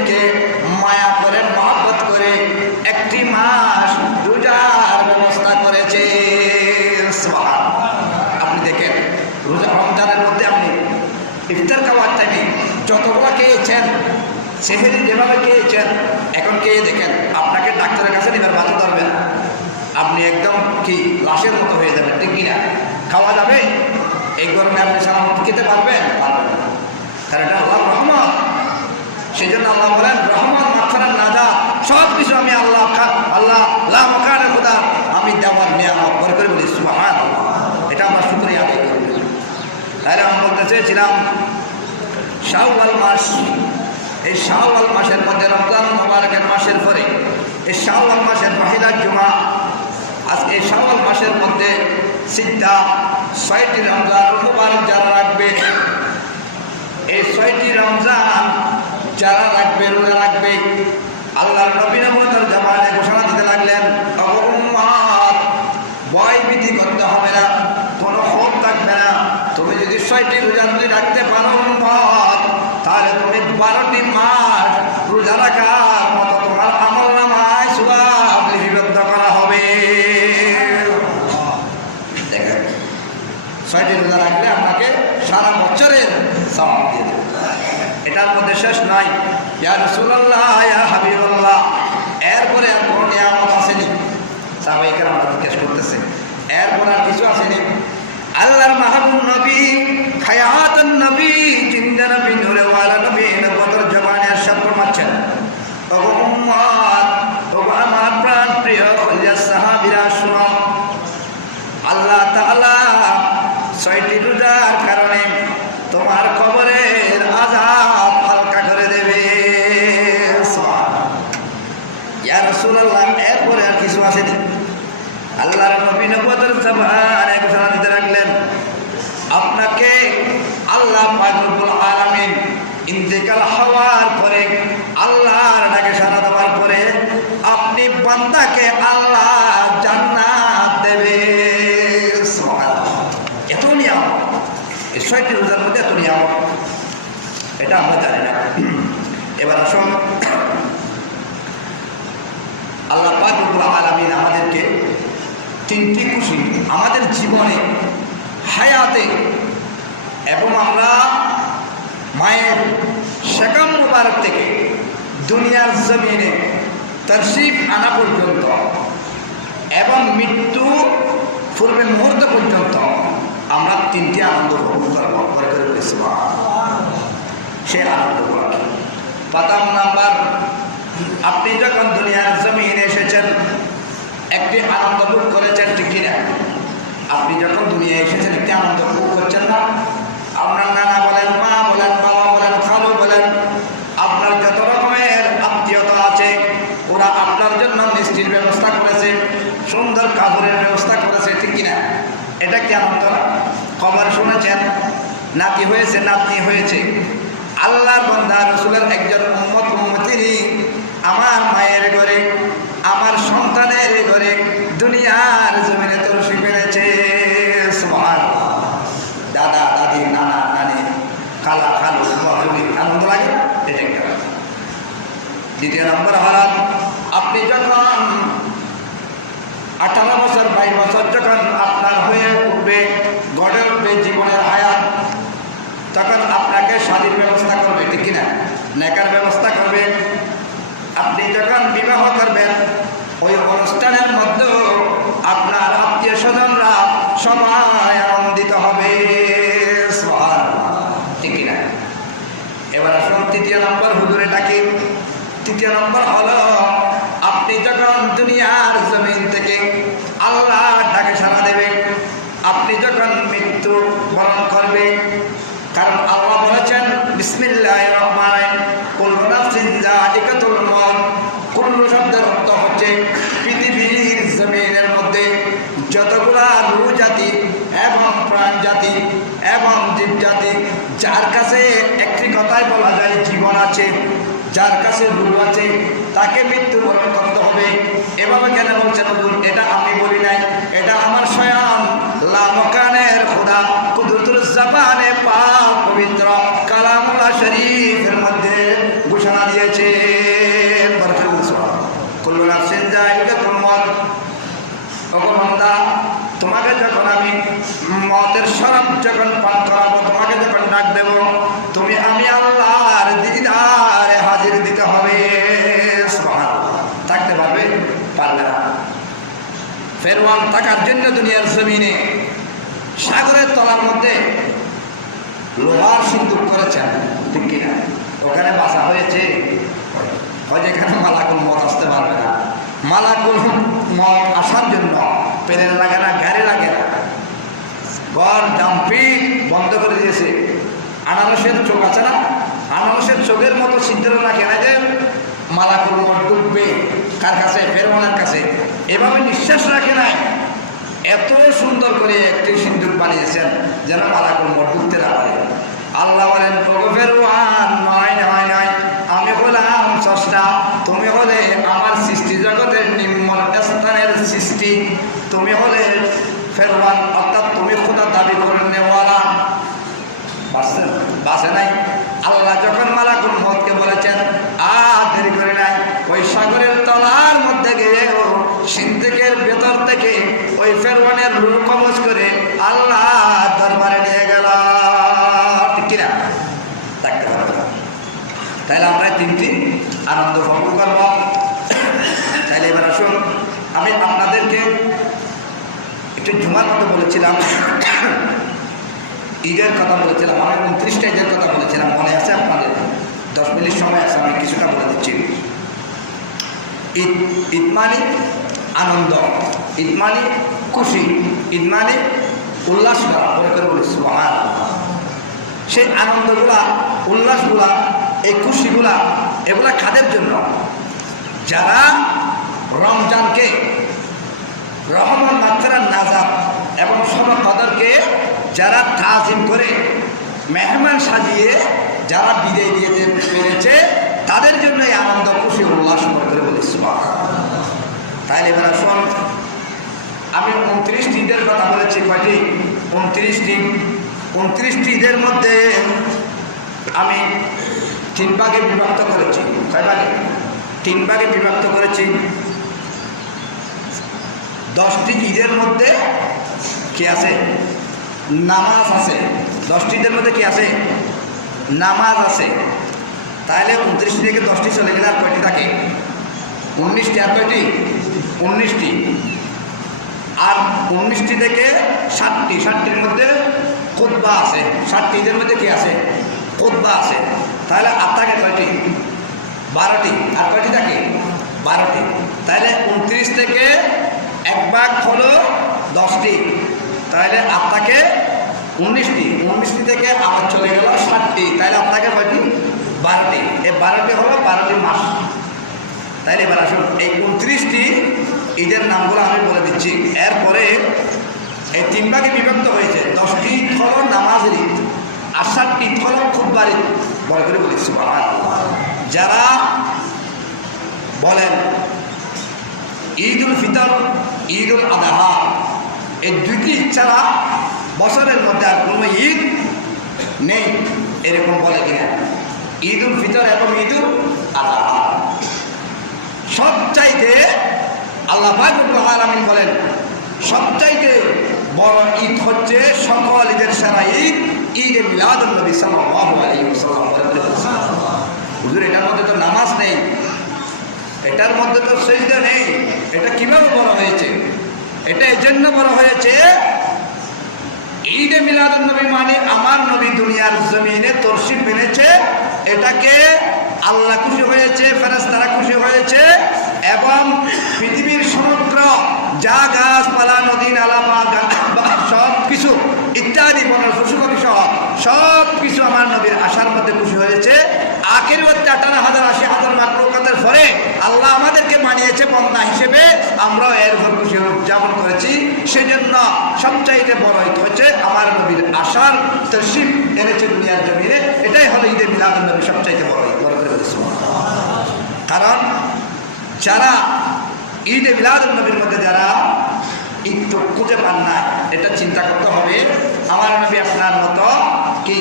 দিকে মায়া করে মহব্বত করে একটি মাস রোজার ব্যবস্থা করেছে। আপনি দেখেন রোজা রমজানের মধ্যে আপনি ইফতার খাওয়ার টাইমে যতগুলো খেয়েছেন, সেহেরি যেভাবে খেয়েছেন, এখন খেয়ে দেখেন আপনাকে ডাক্তারের কাছে নেবার বাধা ধরবে না, আপনি একদম কি লাশের মতো হয়ে যাবেন, ঠিক কিনা? খাওয়া যাবে এই গরমে? আপনি সালামত খেতে পারবেন? পারবেন না, কারণ এটা আল্লাহর রহমত। সেই জন্য আল্লাহ বলেন রহমত মাগফিরাত নাজাত সব কিছু আমি আল্লাহ লা মাকানে খুদা আমি দেওয়ার নিয়ামত করে করে বলি সুবহানাল্লাহ। এটা আমরা শুকরিয়া আদায় করি। তাহলে আমি বলতে চেয়েছিলাম শাওয়াল মাস, এই শাওয়াল মাসের মধ্যে রমজান মুবারকের মাসের পরে এই শাওয়াল মাসের পহিলা জুমা, আজকে এই শাওয়াল মাসের মধ্যে সিদ্ধা ৬টি রমজান মুবারক যারা রাখবে, এই ৬টি রমজান যারা রাখবে, রোজা রাখবে, আল্লাহর নবী নবুয়তের জামানায় ঘোষণা দিতে লাগলেন, উম্মত ভয় ভীতি করতে হবে না, কোনো ক্ষোভ থাকবে না। তুমি যদি ৬টি রোজা যদি রাখতে পারো উম্মত, তাহলে তুমি ১২টি মাস রোজা রাখার মতো তোমার আমলনামায় সওয়াব লিপিবদ্ধ করা হবে। দেখেন ৬টি রোজা রাখলে আপনাকে সারা বছরের সওয়াব দিয়ে দেবে। এটার মধ্যে শেষ নাই। ইয়া রাসূলুল্লাহ, ইয়া হাবিবাল্লাহ, এরপরে আর কোনো নিয়ামত আসেনি। সাহাবায়ে কেরাম জিজ্ঞেস করতেছে এরপরে আর কিছু আসেনি? আল্লাহর মাহবুব নবী, হায়াতুন নবী, জিন্দা নবী, নূরে ওয়ালা নবী, নবুয়তের জবানে ইরশাদ ফরমাচ্ছেন, ও উম্মত, ও আমার প্রাণ প্রিয় কলিজার সাহাবীরা শুনো, আল্লাহ তাআলা ৬টি রোজার কারণে তোমার কবরের আযাব হালকা করে দেবে। ইয়া রাসূলুল্লাহ, এরপরে আর কিছু আসেনি? আল্লাহর নবী নবুয়তের জবানে ঘোষণা দিতে লাগলেন, আপনাকে আল্লাহ পাক রব্বুল আলামিন ইন্তেকাল হওয়ার পরে, আল্লাহর ডাকে সাড়া দেওয়ার পরে আপনি বান্দাকে আল্লাহ জান্নাত দেবে। এত নিয়ামত এই ৬টি রোজার মধ্যে, এত নিয়ামত, এটা আমরা জানি না। এবার আসুন, আল্লাহ পাক রব্বুল আলামিন আমাদেরকে 3টি খুশি আমাদের জীবনে, হায়াতে, এবং আমরা মায়ের সেকাম মুবারক থেকে দুনিয়ার জমিনে তাশরীফ আনা পর্যন্ত এবং মৃত্যু পূর্বে মুহূর্ত পর্যন্ত আমরা 3টি আনন্দ ভোগ করব করে করেছি। সে আনন্দগুলো প্রথম নাম্বার, আপনি যখন দুনিয়ার জমিনে এসেছেন একটি আনন্দ ভোগ করেছেন, ঠিক কিনা? আপনি যখন দুনিয়ায় এসেছেন একটি আনন্দ ভোগ করছেন না? আপনার নানা বলেন, মা বলেন, বাবা বলেন, খালু বলেন, আপনার যত রকমের আত্মীয়তা আছে, ওরা আপনার জন্য মিষ্টির ব্যবস্থা করেছে, সুন্দর কাপড়ের ব্যবস্থা করেছে, ঠিক কিনা? এটা কি আনন্দ না? খবর শুনেছেন নাতি হয়েছে, নাতনি হয়েছে, আল্লাহর বান্দা রাসূলের একজন উম্মত উম্মতিনী আমার মায়ের ঘরে, আমার সন্তানের ঘরে দুনিয়ার জমিনে তশরীফ এনেছে। সুবহানাল্লাহ। দাদা দাদি, নানা নানি, খালা খালু, আনন্দ লাগে, এটা একটা। দ্বিতীয় নম্বর হল, আপনি যখন 18 বছর 22 বছর যখন আপনার হয়ে উঠবে, গড়ে উঠবে জীবনের হায়াত, তখন আপনাকে শাদীর ব্যবস্থা করবে, ঠিক কিনা? নেকার ব্যবস্থা করবে। আপনি যখন বিবাহ করবেন, ওই অনুষ্ঠানের মধ্যে আপনার আত্মীয় স্বজনরা সবাই আনন্দিত হবে, ঠিক কিনা? এবার আসুন 3য় নম্বর, হুজুরে ডাকি। 3য় নম্বর হলো, আপনি যখন দুনিয়ার জমিন থেকে আল্লাহ ডাকে সাড়া দেবে, আপনি যখন মৃত্যু বরণ করবে, কারণ আল্লাহ বলেছেন বিসমিল্লাহির রহমানির রহিম, কুল্লু নাফসিন যায়িকাতুল মউত। কুল্লু শব্দের অর্থ হচ্ছে পৃথিবীর জমিনের মধ্যে যতগুলা রূহ জাতি এবং প্রাণ জাতি এবং জীব জাতি, যার কাছে একটি কথাই বলা যায় জীবন আছে, যার কাছে রূহ আছে, তাকে মৃত্যুবরণ করতে হবে। এভাবে কেন বলছেন হুজুর? এটা আমি বলি নাই, এটা আমার স্বয়ং লা মাকানের খোদা কুদরতুল জবানে পাক পবিত্র কালামুল্লাহ শরীফের মধ্যে ঘোষণা দিয়েছে। শরাব যখন পান করাবো, তোমাকে যখন ডাক দেব, তুমি আমি আল্লাহর দিদারে হাজির দিতে হবে। সুবহানাল্লাহ। থাকতে পারবে? পারবে না। ফেরআউন থাকার জন্য দুনিয়ার জমিনে সাগরের তলার মধ্যে লোহার সিন্দুক করেছেন, ঠিক কিনা? ওখানে বাসা হয়েছে, হয় যেখানে মালাকুল মত আসতে পারবে না। মালাকুল মত আসার জন্য প্লেন লাগে না, গাড়ি লাগে না, ঘর জাম্পিং বন্ধ করে দিয়েছে। আনারসের চোখ আছে না, আনারসের চোখের মতো ছিদ্র রাখে না যে মালাকুল মত ডুববে কার কাছে? ফেরআউনের কাছে। এভাবে নিঃশ্বাস রাখে নাই, এত সুন্দর করে একটি সিন্দুক বানিয়েছেন যেন মালাকুল মত ডুবতে না পারে। আল্লাহ বলেন, ফেরআউন নয় নয় নয়, আমি হলাম স্রষ্টা, তুমি হলে আমার সৃষ্টি জগতের নিম্ন স্থানের সৃষ্টি, তুমি হলে ফেরআউন, অর্থাৎ তুমি খোদা দাবি করে নেওয়ালা। বাসে নাই। আল্লাহ যখন মালাকুল মতকে বলেছেন আর দেরি করে নাই, ওই সাগরের তলার মধ্যে গিয়ে ও সিন্দুকের ভেতর থেকে ওই ফেরআউনের রূহ কবজ করে আল্লাহ দরবারে নিয়ে গেল, ঠিক কিনা? থাকতে পারবে না। তাইলে আমরা তিনটি আনন্দ ভোগ করব। তাইলে এবার আসুন, আমি আপনাদেরকে একটু জুমার মতো বলেছিলাম, ঈদের কথা বলেছিলাম, আমি 29টা ঈদের কথা বলেছিলাম, মনে আছে আপনাদের? 10 মিনিট সময় আছে, আমি কিছুটা বলে দিচ্ছি। ঈদ, ঈদ মানে আনন্দ, ঈদ মানে খুশি, ঈদ মানে উল্লাস করা, বলে করে বলি সুবহানাল্লাহ। সেই আনন্দগুলা, উল্লাসগুলা, এই খুশিগুলা, এগুলা কাদের জন্য? যারা রমজানকে রহমান মাত্রার নাজাত এবং শবে কদরকে যারা তাজিম করে মেহমান সাজিয়ে যারা বিদায় দিতে পেরেছে, তাদের জন্য এই আনন্দ খুশি উল্লাস করে বলি সুবহানাল্লাহ। তাইলে এবার আসুন, আমি 29টি ঈদের কথা বলেছি। কয়টি? 29টি। 29টি ঈদের মধ্যে আমি 3 ভাগে বিভক্ত করেছি। কয় ভাগে? 3 ভাগে বিভক্ত করেছি। 10টি ঈদের মধ্যে কি আছে? নামাজ আছে। 10টি ঈদের মধ্যে কি আছে? নামাজ আছে। তাহলে 29টি থেকে 10টি চলে গেলে আর কয়টি থাকে? 19টি। আর কয়টি? 19টি। আর 19টি থেকে 7টি, 7টির মধ্যে খুতবা আছে। 7টি ঈদের মধ্যে কি আছে? খুতবা আছে। তাহলে আর থাকে কয়টি? 12টি। আর কয়টি থাকে? 12টি। তাহলে 29 থেকে 1 ভাগ হলো 10টি, তাহলে আর থাকে 19টি। 19টি থেকে আবার চলে গেল 7টি, তাহলে আর থাকে কয়টি? 12টি। এই 12টি হলো 12টি মাস। তাইলে এবার আসুন, এই 29টি ঈদের নামগুলো আমি বলে দিচ্ছি। এরপরে এই 3 ভাগে বিভক্ত হয়েছে। 10টি ঈদ হলো নামাজের ঈদ, আর 7টি ঈদ হলো খুতবার ঈদ, বলে করে বলি সুবহানাল্লাহ। যারা বলেন ঈদ উল ফিতর, ঈদ উল আদহা, এই 2টি ঈদ ছাড়া বছরের মধ্যে আর কোনো ঈদ নেই, এরকম বলে কিনা? ঈদ উল ফিতর এবং ঈদ উল আদহা সবচাইতে আল্লাহ পাক রব্বুল আলামিন বলেন সবচাইতে বড় ঈদ হচ্ছে সকল ঈদের সেরা ঈদ, ঈদে মিলাদুন নবী সাল্লাল্লাহু আলাইহি ওয়াসাল্লাম। হুজুর, এটার মধ্যে তো নামাজ নেই, এটার মধ্যে তো সিজদা নেই, এটা কিভাবে বড় হয়েছে? এটা এজন্য বড় হয়েছে, ঈদে মিলাদুন নবী মানে আমার নবী দুনিয়ার জমিনে তশরিফ এনেছে, এটাকে আল্লাহ খুশি হয়েছে, ফেরেশতারা খুশি হয়েছে, এবং পৃথিবীর সমগ্র যা গাছপালা, নদী নালা, সব কিছু ইত্যাদি বনের পশু পাখি সহ সব কিছু আমার নবীর আশার মধ্যে খুশি হয়েছে। আখের মধ্যে 18,000-80,000 মাকলুকাতের পরে আল্লাহ আমাদেরকে বানিয়েছে বন্দা হিসেবে, আমরাও এর উপর খুশি উদযাপন করেছি। সেজন্য সবচাইতে বড় ঈদ হচ্ছে আমার নবীর আশার তশরিফ এনেছে দুনিয়ার জমিনে, এটাই হলো ঈদে মিলাদুন নবী সবচাইতে বড় ঈদ। কারণ যারা ঈদে মিলাদুন নবীর মধ্যে যারা ঈদ তো খুঁজে পান না, এটা চিন্তা করতে হবে। আমার নবী আপনার মতো কি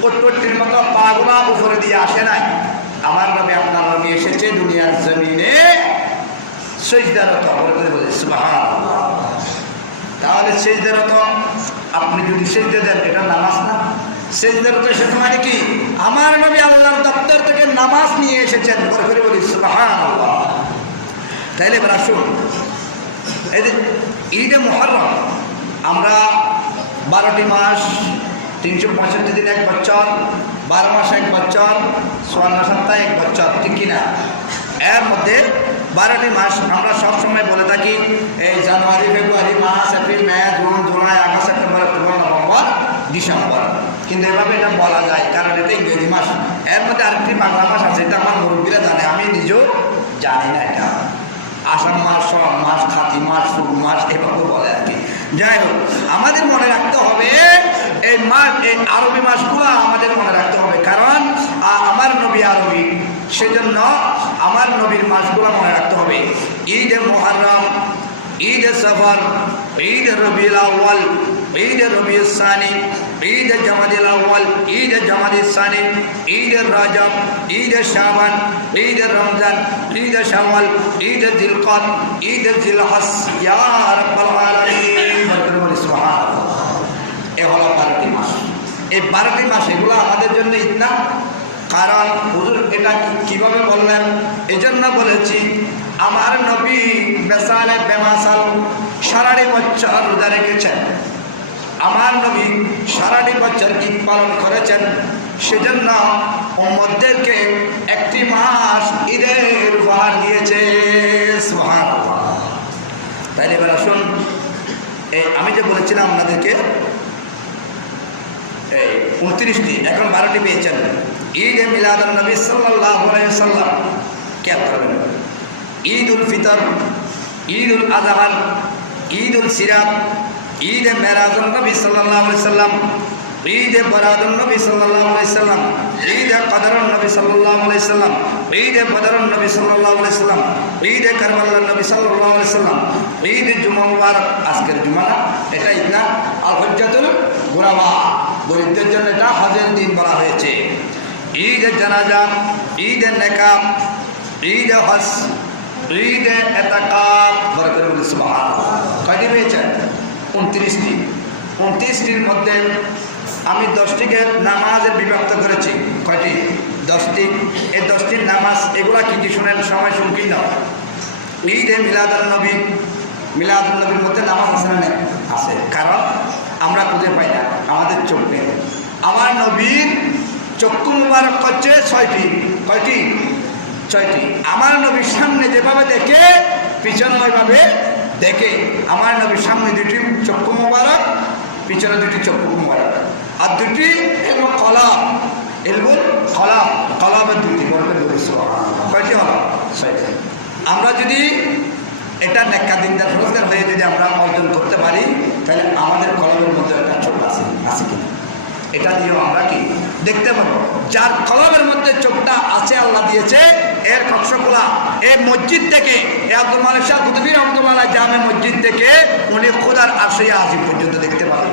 পটপটির মতো পাগুলা উপরে দিয়ে আসে নাই। আমার নবী আপনার নবী এসেছে দুনিয়ার জমিনে সিজদারত, বলে সুবহানাল্লাহ। তাহলে সিজদারত আপনি যদি সেজদা দেন এটা নামাজ না? সেজদার তো সে মানে কি আমার নবী আল্লাহর দপ্তর থেকে নামাজ নিয়ে এসেছেন, করে করে বলি সুবহানাল্লাহ। তাইলে এবার আসুন, এই যে ঈদে মুহররম, আমরা 12টি মাস 365 দিন 1 বছর, 12 মাস 1 বছর, 54 সপ্তাহ 1 বছর, ঠিক কিনা? এর মধ্যে 12টি মাস আমরা সবসময় বলে থাকি এই January, February, March, April, May, June, July, August, September, October, November, December. কিন্তু এভাবে এটা বলা যায় কারণ এটা ইংরেজি মাস। এর মধ্যে আরেকটি বাংলা মাস আছে, এটা আমার মুরব্বীরা জানে, আমি নিজেও জানি না। এটা আষাঢ় মাস, শ্রাবণ মাস, কার্তিক মাস, ফুল মাস, এভাবে বলে আর কি। যাই হোক, আমাদের মনে রাখতে হবে এই মাস, এই আরবি মাসগুলো আমাদের মনে রাখতে হবে, কারণ আমার নবী আরবি, সেজন্য আমার নবীর মাসগুলো মনে রাখতে হবে। ঈদে মুহররম, ঈদে সফর, ঈদ রবিউল আউয়াল, ঈদ রবিউল সানি, ঈদ জামাদিল আউয়াল, ঈদ জামাদিল সানি, ঈদ রজব, ঈদ শাবান, ঈদ রমজান, ঈদ শাওয়াল, ঈদ জিলকদ, ঈদ জিলহজ, ইয়া রাব্বাল আলামিন, সুবহানাল্লাহ। এই হলো 12টি মাস। এই 12টি মাস এগুলো আমাদের জন্য ঈদ না? কারণ হুজুর এটা কিভাবে বললেন? এই জন্য বলেছি আমার নবী বেসালে বেমাসাল সারাটি বছর রোজা রেখেছেন, আমার নবী সারাটি বছর ঈদ পালন করেছেন, সেজন্য উম্মতদেরকে একটি মাস ঈদের উপহার দিয়েছে। সুবহানাল্লাহ। তাই এবার আসুন, এই আমি যে বলেছিলাম আপনাদেরকে এই 29টি, এখন 12টি পেয়েছেন। ঈদ এ মিলাদুন নবী সাল্লাল্লাহু আলাইহি ওয়াসাল্লাম, কে করবেন? ঈদ উল ফিতর, ঈদ উল আযহা, ঈদ উল সিরাত, ঈদ এ মেরাজুন নবী সাল্লাল্লাহু আলাইহি ওয়াসাল্লাম, ঈদ এ বরাদুন নবী সাল্লাল্লাহু আলাইহি ওয়াসাল্লাম, ঈদ এ কদরুন নবী সাল্লাল্লাহু আলাইহি ওয়াসাল্লাম, ঈদ এ বদরুন নবী সাল্লাল্লাহু আলাইহি ওয়াসাল্লাম, ঈদ এ কারবালার নবী সাল্লাল্লাহু আলাইহি ওয়াসাল্লাম, ঈদ জুমা মুবারক, আজকের জুমা না, এটা ঈদ না? আল হজ্জাতুল গুরাবা, গরিবদের জন্য এটা হজের দিন বলা হয়েছে। ঈদ এ জানাজা, ঈদ এ নেকাব, ঈদ এ হজ, ঈদ এ ইতিকাফ, বড় করে বলি সুবহানাল্লাহ। কয়টি পেয়েছেন? 29টি। 29টির মধ্যে আমি 10টিকে নামাজের বিভক্ত করেছি। কয়টি? 10টি। এই 10টির নামাজ এগুলা কি কি শুনেন, সময় সংকীর্ণ। ঈদ এ মিলাদুন নবী, মিলাদুন নবীর মধ্যে নামাজ আছে না? আছে, কারণ আমরা খুঁজে পাই না, আমাদের চোখ নেই। আমার নবীর চক্ষু মুবারক হচ্ছে 6টি। কয়টি? 6টি। আমার নবীর সামনে যেভাবে দেখে পিছনে ওইভাবে দেখে। আমার নবীর সামনে 2টি চক্ষু মুবারক, পিছনে 2টি চক্ষু মুবারক, আর 2টি এলবো কলাম, এলবো কলাম, কলামের 2টি, কয়টি হলো? 6টি। আমরা যদি এটা নেককার দিনদার রোজগার হয়ে যদি আমরা অর্জন করতে পারি, তাহলে আমাদের কলমের মধ্যে একটা চোখ আছে, আছে কিনা এটা দিয়েও আমরা কি দেখতে পাবো। যার কলমের মধ্যে চোখটা আছে, আল্লাহ দিয়েছে, এর কক্ষগুলা এই মসজিদ থেকে, এই আব্দুল মালিক শাহ কুতুবী রহমাতুল্লাহ জামে মসজিদ থেকে উনি খোদার আরশে আজিম পর্যন্ত দেখতে পাবেন।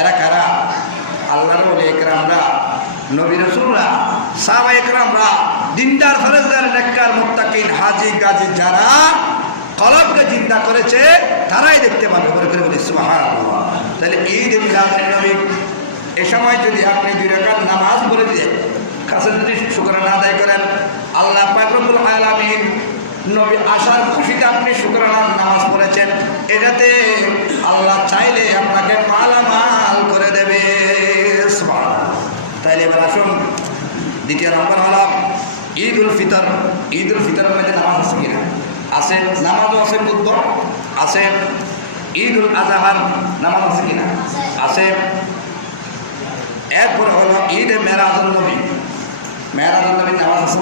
এরা কারা? আল্লাহর ওলি একরামরা, নবী রাসূলরা, সাহাবা একরামরা, দিনদার ফরজদার নেককার মুত্তাকিন হাজী গাজী যারা কলবকে চিন্তা করেছে, তারাই দেখতে পাবে। বলে করে বলি সুবহানাল্লাহ। তাহলে ঈদ মিলাদুন নবী, এ সময় যদি আপনি 2 রাকাত নামাজ পড়ে দিয়ে কাছে যদি শুকরানা আদায় করেন, আল্লাহ পাক রব্বুল আলামিন নবী আসার খুশিতে আপনি শুকরানার নামাজ পড়েছেন, এটাতে আল্লাহ চাইলে আপনাকে মালামাল করে দেবে। সুবহানাল্লাহ। তাইলে এবার আসুন, দ্বিতীয় নম্বর হলো ঈদ উল ফিতর। ঈদ উল ফিতরের মধ্যে নামাজ আছে কিনা? আছে, নামাজও আছে, বুদ্ধ আছে। ঈদ উল আজহার নামাজ আছে কিনা? আছে। এরপর হলো ঈদ এ মেরাজুন নবী। মেরাজুন নবীর নামাজ আছে।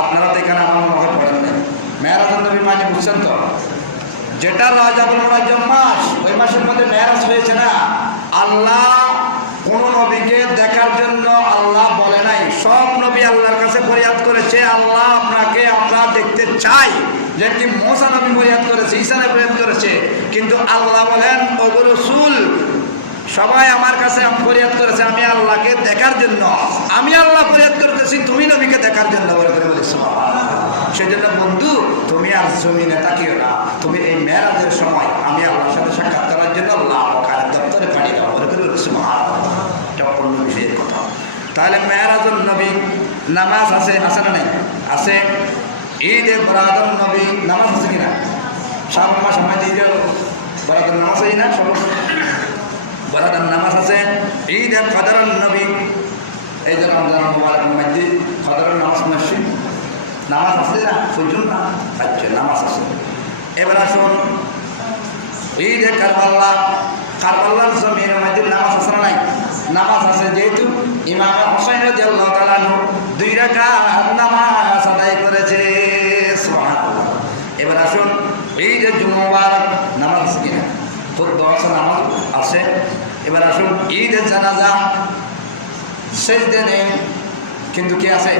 আপনারা তো এখানে আমার মনে হয় পড়েন না। মেরাজুন নবী মানে বুঝছেন তো, যেটা রাজাবুল মুআজ্জম মাস, ওই মাসের মধ্যে মেরাজ হয়েছে না। আল্লাহ কোন নবীকে দেখার জন্য আল্লাহ বলে নাই, সব নবী আল্লাহর কাছে ফরিয়াদ করেছে, আল্লাহ আপনাকে আমরা দেখতে চাই। যেমনি মুসা নবী ফরিয়াদ করেছে, ঈসা নবী ফরিয়াদ করেছে, কিন্তু আল্লাহ বলেন ওগো রাসূল, সবাই আমার কাছে ফরিয়াদ করেছে আমি আল্লাহকে দেখার জন্য, আমি আল্লাহ ফরিয়াদ করতেছি তুমি নবীকে দেখার জন্য। বলে করে বলেছি সেজন্য বন্ধু তুমি আর জমিনে তাকিও না, তুমি এই মেরাজের সময় আমি আল্লাহর সাথে সাক্ষাৎ করার জন্য লাভ কারের দপ্তরে পাঠিয়ে দাও, বলে করে এটা অন্য বিষয়ের কথা। তাহলে মেরাজুন নবী নামাজ আছে, আছে না নাই? আছে। ঈদে বরাদুন নবী নামাজ আছে কিনা? শাবান মাস আমাদের ঈদে বরাদুন নামাজ আছে না? সব বরাদুন নামাজ আছে। ঈদে কদরুন নবী, এই যে রমজান মুবারক মধ্যে কদরুন নামাজ মসজিদ নামাজ আছে না? ফুজুন না? আচ্ছা, নামাজ আছে। এবার আসুন ঈদে কারবাল্লা, কারবাল্লার জমিনের মধ্যে নামাজ আছে না নাই? নামাজ আছে। যেহেতু ইমাম হুসাইন রাদিয়াল্লাহু তাআলা আনহু 2 রাকাত নামাজ আদায় করেছে। সুবহানাল্লাহ। এবার আসুন ঈদে জুমা নামাজ আছে কিনা? খুতবা আছে, নামাজ আছে। এবার আসুন ঈদে জানাজা, সেজদা নেই কিন্তু কি আছে?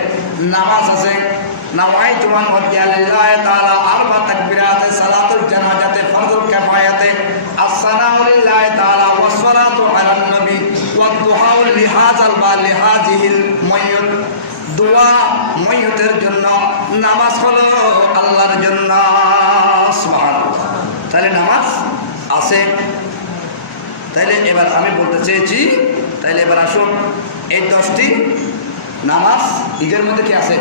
নামাজ আছে। নাওয়াইতু আন উদ্দিয়া লিল্লাহি তাআলা আরবা তাকবীরাতে সালাতুল জানাজাতে ফরজুল কিফায়াতে আসসালামু লিল্লাহি তাআলা ওয়াস সালাতু আলান নবী ওয়াদ দুআউ লিহাযাল বা লিহাযিহিল মাইয়্যিত। দোয়া মাইয়্যিতের জন্য, নামাজ হলো আল্লাহর জন্য। সুবহানাল্লাহ। তাহলে নামাজ আছে। তাইলে এবার আমি বলতে চেয়েছি, তাইলে এবার আসুন এই 10টি নামাজ ঈদের মধ্যে কি আছে?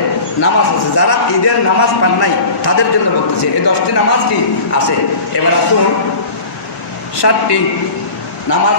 নামাজ আছে। যারা ঈদের নামাজ পান নাই তাদের জন্য বলতেছি এই 10টি নামাজ কি আছে। এবার আসুন 7টি নামাজ